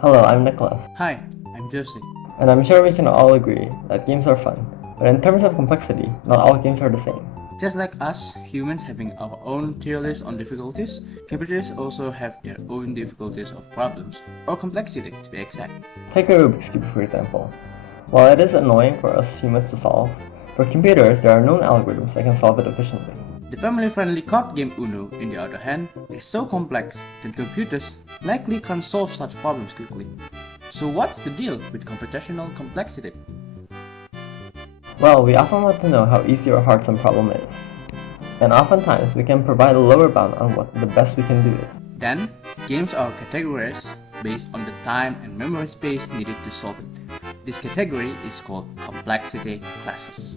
Hello, I'm Nicholas, Hi, I'm Josie. and I'm sure we can all agree that games are fun, but in terms of complexity, not all games are the same. Just like us, humans having our own tier list on difficulties, computers also have their own difficulties of problems, or complexity to be exact. Take a Rubik's Cube for example. While it is annoying for us humans to solve, for computers there are known algorithms that can solve it efficiently. The family-friendly card game Uno, in the other hand, is so complex that computers likely can't solve such problems quickly. So what's the deal with computational complexity? Well, we often want to know how easy or hard some problem is, and oftentimes we can provide a lower bound on what the best we can do is. Then, games are categorized based on the time and memory space needed to solve it. This category is called complexity classes.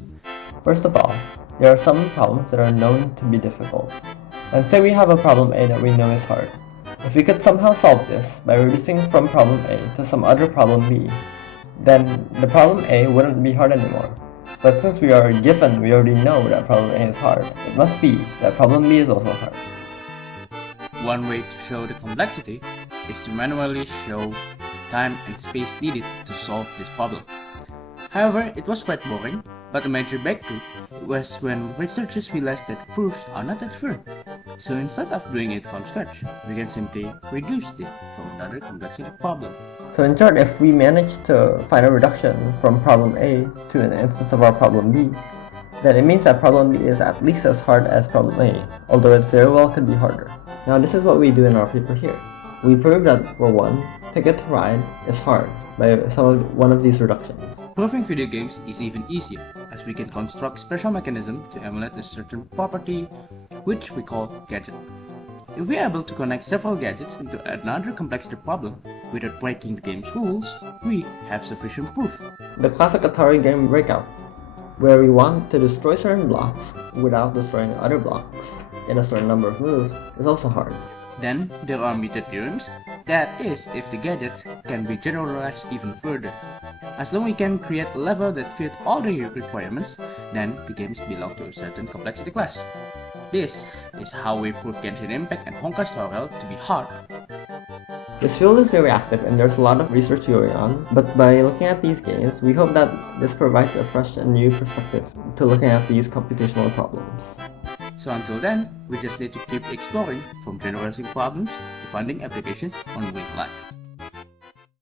First of all, there are some problems that are known to be difficult. And say we have a problem A that we know is hard. If we could somehow solve this by reducing from problem A to some other problem B, then the problem A wouldn't be hard anymore. But since we are given we already know that problem A is hard, it must be that problem B is also hard. One way to show the complexity is to manually show the time and space needed to solve this problem. However, it was quite boring, but a major breakthrough was when researchers realized that proofs are not that firm. So instead of doing it from scratch, we can simply reduce it from another complexity problem. So in short, if we manage to find a reduction from problem A to an instance of our problem B, then it means that problem B is at least as hard as problem A, although it very well could be harder. Now this is what we do in our paper here. We prove that, for one, Ticket to Ride is hard by one of these reductions. Proving video games is even easier, as we can construct special mechanism to emulate a certain property, which we call gadget. If we are able to connect several gadgets into another complexity problem without breaking the game's rules, we have sufficient proof. The classic Atari game Breakout, where we want to destroy certain blocks without destroying other blocks in a certain number of moves, is also hard. Then there are method theorems, that is, if the gadgets can be generalized even further. As long as we can create a level that fits all the requirements, then the games belong to a certain complexity class. This is how we prove Genshin Impact and Honkai Star Rail to be hard. This field is very active and there's a lot of research going on, but by looking at these games, we hope that this provides a fresh and new perspective to looking at these computational problems. So until then, we just need to keep exploring from generalizing problems to finding applications on real life.